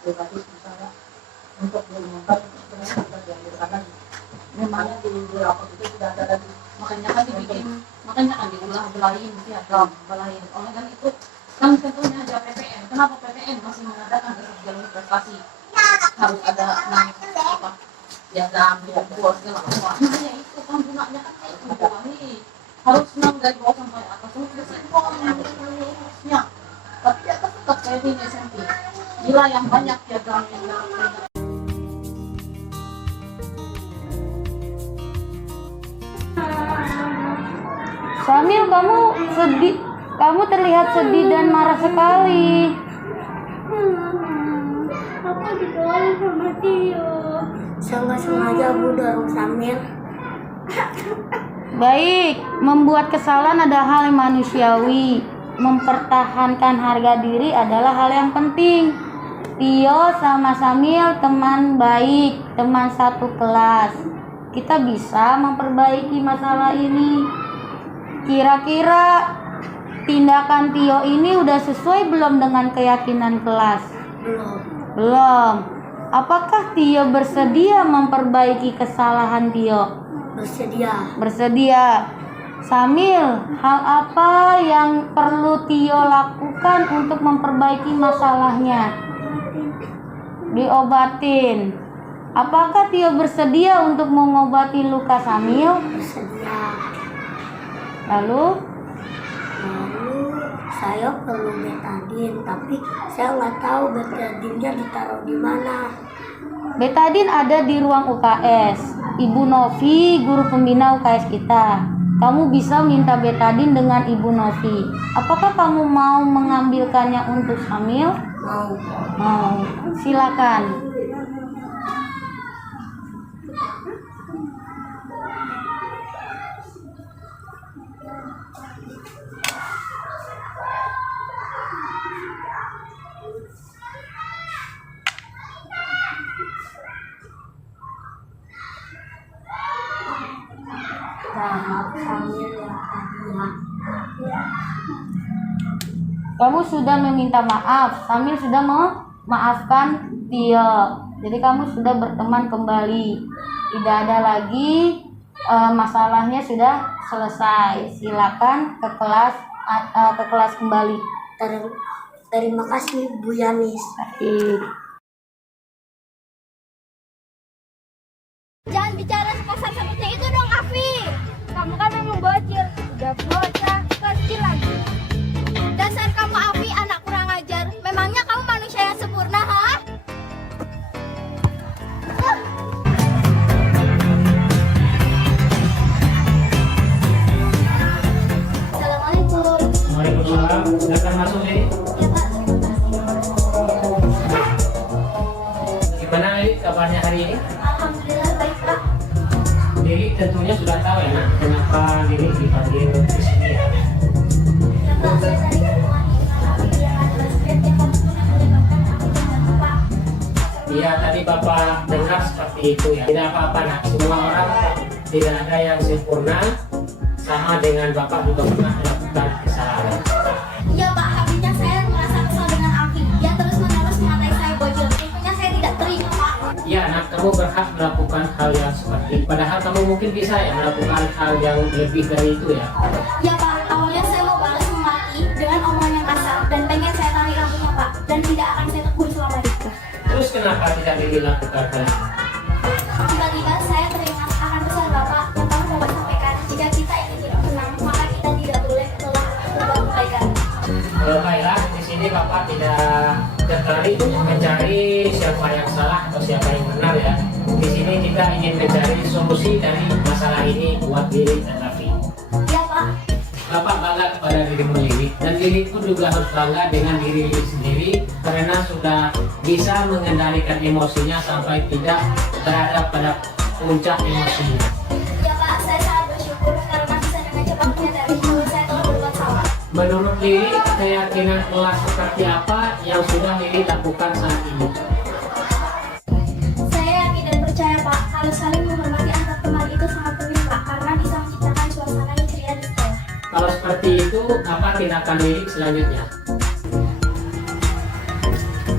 pribadi misalnya untuk diumumkan itu sebenarnya sudah dianjurkan lagi. Memangnya di rapor itu tidak ada lagi. Makanya kan dibelah-belahin ya, belahin. Oleh kan itu kan tentunya ada PPN. Kenapa PPN masih mengadakan jalur prestasi? Harus ada apa? Diagram, buat segala macam. Nah, ya itu kan gunanya kan itu nih. Harus dari bawah sampai atas. gula yang banyak ya kami. Samil, kamu sedih, kamu terlihat sedih dan marah sekali. Aku ditolong sama Tio. Saya nggak sengaja Bu dorong Samir. Baik, membuat kesalahan adalah hal yang manusiawi. Mempertahankan harga diri adalah hal yang penting. Tio sama Samil teman baik, teman satu kelas. Kita bisa memperbaiki masalah ini. Kira-kira tindakan Tio ini udah sesuai belum dengan keyakinan kelas? Belum. Apakah Tio bersedia memperbaiki kesalahan Tio? Bersedia. Samil, hal apa yang perlu Tio lakukan untuk memperbaiki masalahnya? Diobatin. Apakah Tio bersedia untuk mengobati luka Samil? Bersedia. Lalu Saya perlu betadin, tapi saya nggak tahu betadinnya ditaruh di mana. betadin ada di ruang UKS. Ibu Novi, guru pembina UKS kita. Kamu bisa minta betadin dengan Ibu Novi. Apakah kamu mau mengambilkannya untuk Samil? Mau. Silakan. Kamu sudah meminta maaf, Samil sudah memaafkan Tio. Jadi kamu sudah berteman kembali. Tidak ada lagi masalahnya, sudah selesai. Silakan ke kelas kembali. Terima kasih Bu Yanis. Baik. Jangan bicara kasar seperti itu dong, Afi. Kamu kan memang bocil, udah bocah kecil lagi. Dasar kamu, Afi, anak kurang ajar. Memangnya kamu manusia yang sempurna, ha? Assalamualaikum. Waalaikumsalam. Silakan masuk ini. Ya, Pak. Gimana Lili kabarnya hari ini? Alhamdulillah baik, Pak. Lili tentunya sudah tahu ya nak kenapa Lili dipanggil di sini ya. Ya, Pak, saya tadi ketemu dengan Afi yang adalah skrip yang kamu menyebabkan Afi dan Bapak. Iya, tadi Bapak dengar seperti itu ya. Tidak apa-apa nak, semua orang tidak ada yang sempurna. Sama dengan Bapak juga pernah melakukan kesalahan. Iya, Pak, habisnya saya merasa kesal dengan Afi. Dia terus-menerus mengatai saya bocil. Tentunya saya tidak terima, Pak. Ya nak, kamu berhak melakukan hal yang seperti itu. Padahal kamu mungkin bisa ya melakukan hal yang lebih dari itu ya. Ya, Pak, awalnya saya mau balas memaki dengan omongan yang kasar dan pengen saya tarik rambutnya, Pak, dan tidak akan saya tegur selama itu. Terus kenapa tidak Lili lakukan hal itu? Tiba-tiba saya teringat akan pesan Bapak yang telah Bapak sampaikan, jika kita ingin tidak menang, maka kita tidak boleh telah berbuat kebaikan. Baiklah, di sini Bapak tidak tertarik untuk mencari siapa yang salah atau siapa yang benar ya. Di sini kita ingin mencari solusi dari masalah ini buat Lili dan Afi. Ya, Pak. Bapak bangga kepada dirimu Lili, dan Lili pun juga harus bangga dengan diri Lili sendiri karena sudah bisa mengendalikan emosinya sampai tidak berada pada puncak emosinya. Ya, Pak, saya sangat bersyukur karena bisa dengan cepat menyadari kalau saya telah berbuat salah. Menurut Lili, keyakinan kelas seperti apa yang sudah Lili lakukan saat ini? Saya yakin dan percaya, Pak, kalau saling menghormati antar teman itu sangat penting, Pak, karena bisa menciptakan suasana yang ceria di sekolah. Kalau seperti itu, apa tindakan Lili selanjutnya?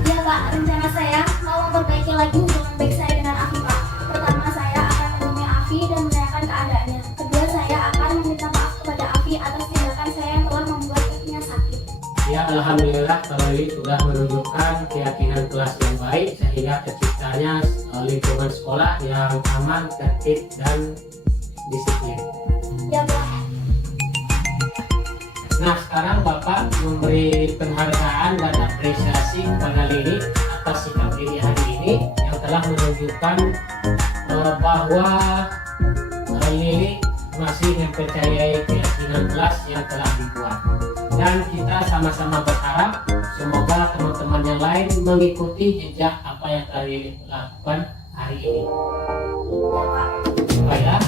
Ya, Pak, rencana saya mau memperbaiki lagi hubungan baik saya dengan Afi, Pak. Pertama, saya akan menemui Afi dan menanyakan keadaannya. Kedua, saya akan meminta maaf kepada Afi atas tindakan saya yang telah membuat ibunya sakit. Ya, alhamdulillah kalau Lili sudah menunjukkan keyakinan kelas yang baik sehingga terciptanya lingkungan sekolah yang aman, tertib, dan disiplin. Ya, Pak. Nah, sekarang Bapak memberi penghargaan dan apresiasi kepada Lili atas sikap diri hari ini yang telah menunjukkan bahwa Lili masih mempercayai keyakinan kelas yang telah dibuat. Dan kita sama-sama berharap semoga teman-teman yang lain mengikuti jejak apa yang telah Lili lakukan hari ini. Baiklah,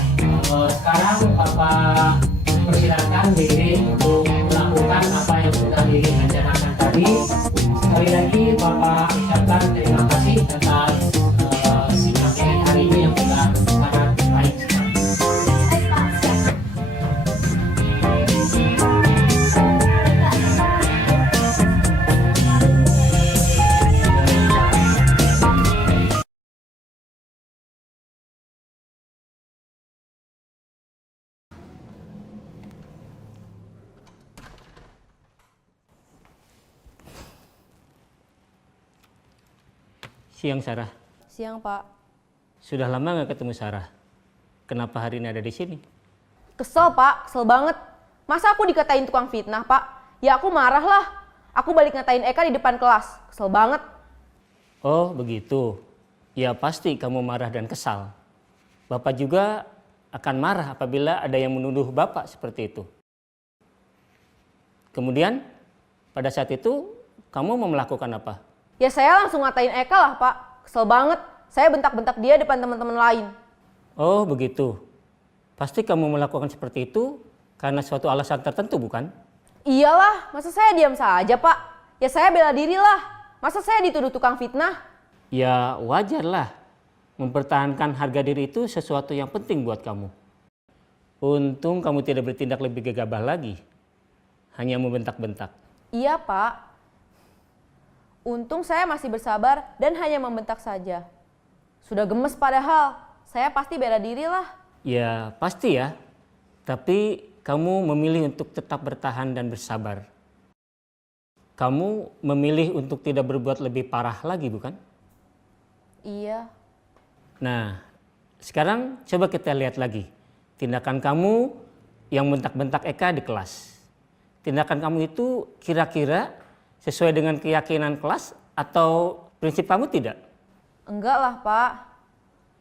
sekarang Bapak persilakan Lili untuk melakukan apa yang sudah Lili rencanakan tadi. Sekali lagi Bapak ucapkan terima kasih atas sikap Lili hari ini yang sudah sangat baik sekali. Siang Sarah. Siang, Pak. Sudah lama nggak ketemu Sarah? Kenapa hari ini ada di sini? Kesel, Pak. Kesel banget. Masa aku dikatain tukang fitnah, Pak? Ya aku marah lah. Aku balik ngatain Eka di depan kelas. Kesel banget. Oh begitu. Ya pasti kamu marah dan kesal. Bapak juga akan marah apabila ada yang menuduh Bapak seperti itu. Kemudian pada saat itu kamu mau melakukan apa? Ya saya langsung ngatain Eka lah, Pak. Kesel banget. Saya bentak-bentak dia depan teman-teman lain. Oh begitu. Pasti kamu melakukan seperti itu karena suatu alasan tertentu bukan? Iyalah, masa saya diam saja, Pak? Ya saya bela diri lah. Masa saya dituduh tukang fitnah? Ya wajarlah. Mempertahankan harga diri itu sesuatu yang penting buat kamu. Untung kamu tidak bertindak lebih gegabah lagi. Hanya membentak-bentak. Iya, Pak. Untung saya masih bersabar dan hanya membentak saja. Sudah gemes padahal. Saya pasti bela diri lah. Ya pasti ya. Tapi kamu memilih untuk tetap bertahan dan bersabar. Kamu memilih untuk tidak berbuat lebih parah lagi bukan? Iya. Nah sekarang coba kita lihat lagi. Tindakan kamu yang bentak-bentak Eka di kelas. Tindakan kamu itu kira-kira sesuai dengan keyakinan kelas atau prinsip kamu tidak? Enggak lah, Pak.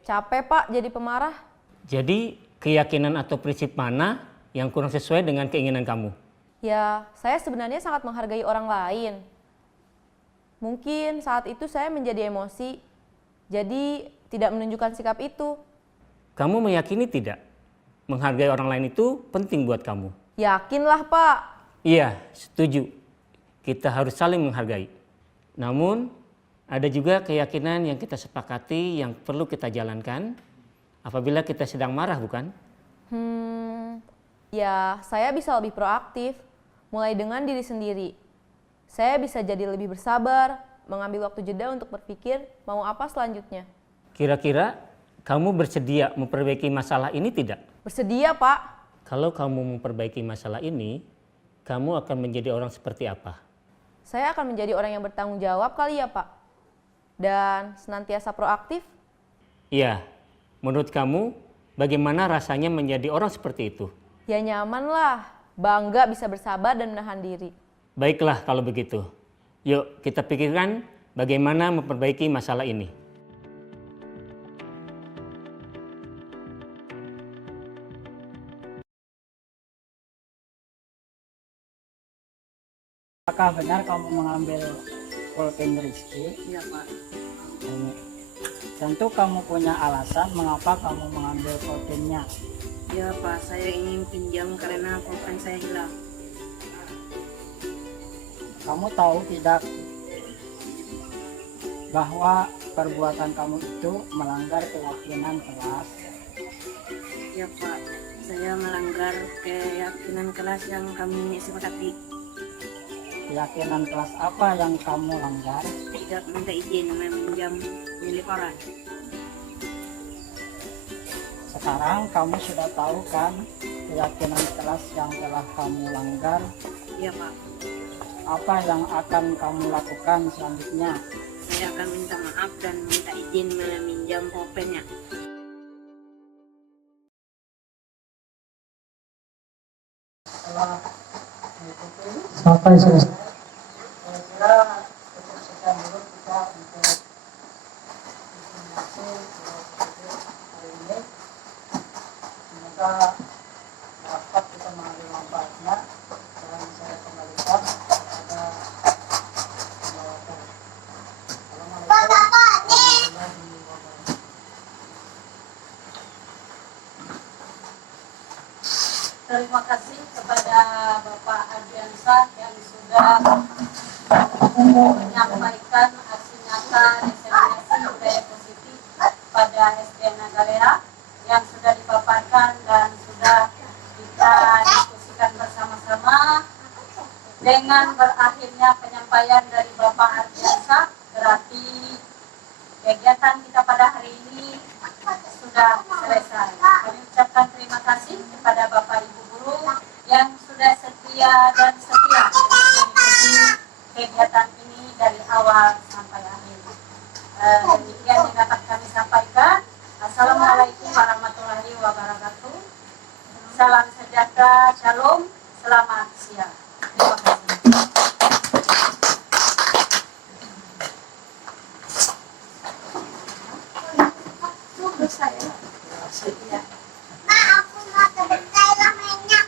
Capek, Pak, jadi pemarah. Jadi keyakinan atau prinsip mana yang kurang sesuai dengan keinginan kamu? Ya, saya sebenarnya sangat menghargai orang lain. Mungkin saat itu saya menjadi emosi, jadi tidak menunjukkan sikap itu. Kamu meyakini tidak? Menghargai orang lain itu penting buat kamu. Yakinlah, Pak. Iya, setuju. Kita harus saling menghargai. Namun, ada juga keyakinan yang kita sepakati yang perlu kita jalankan apabila kita sedang marah, bukan? Ya, saya bisa lebih proaktif, mulai dengan diri sendiri. Saya bisa jadi lebih bersabar, mengambil waktu jeda untuk berpikir mau apa selanjutnya. Kira-kira kamu bersedia memperbaiki masalah ini tidak? Bersedia, Pak. Kalau kamu memperbaiki masalah ini, kamu akan menjadi orang seperti apa? Saya akan menjadi orang yang bertanggung jawab kali ya, Pak. Dan senantiasa proaktif. Iya, menurut kamu bagaimana rasanya menjadi orang seperti itu? Ya nyaman lah, bangga bisa bersabar dan menahan diri. Baiklah kalau begitu. Yuk kita pikirkan bagaimana memperbaiki masalah ini. Apakah benar kamu mengambil pulpen Rizky? Iya Pak. Tentu kamu punya alasan mengapa kamu mengambil pulpennya. Ya Pak, saya ingin pinjam karena pulpen saya hilang. Kamu tahu tidak bahwa perbuatan kamu itu melanggar keyakinan kelas? Ya Pak, saya melanggar keyakinan kelas yang kami sepakati. Keyakinan kelas apa yang kamu langgar? Tidak minta izin meminjam milik orang. Sekarang kamu sudah tahu kan keyakinan kelas yang telah kamu langgar? Iya Pak, Apa yang akan kamu lakukan selanjutnya? saya akan minta maaf dan minta izin meminjam pulpennya. Sampai selesai. Saya kira cukup sekian dulu kita untuk dapat kita mengambil manfaatnya dan saya kembalikan kepada pembawakan. Assalamualaikum warahmatullahi wabarakatuh. Terima kasih kepada Bapak Ardiansyah yang sudah menyampaikan aksi nyata diseminasi budaya positif pada SD Nagalea yang sudah dipaparkan dan sudah kita diskusikan bersama-sama. Dengan berakhirnya penyampaian dari Bapak Ardiansyah, berarti kegiatan kita pada hari ini sudah selesai. Kami ucapkan terima kasih kepada Bapak Ibu guru yang sudah setia dan setia mengikuti kegiatan ini dari awal sampai akhir. Demikian yang dapat kami sampaikan. Assalamualaikum warahmatullahi wabarakatuh. Salam sejahtera, shalom, selamat siang. Terima kasih. Saya. Ya. Ma, aku mau sebentar mainnya.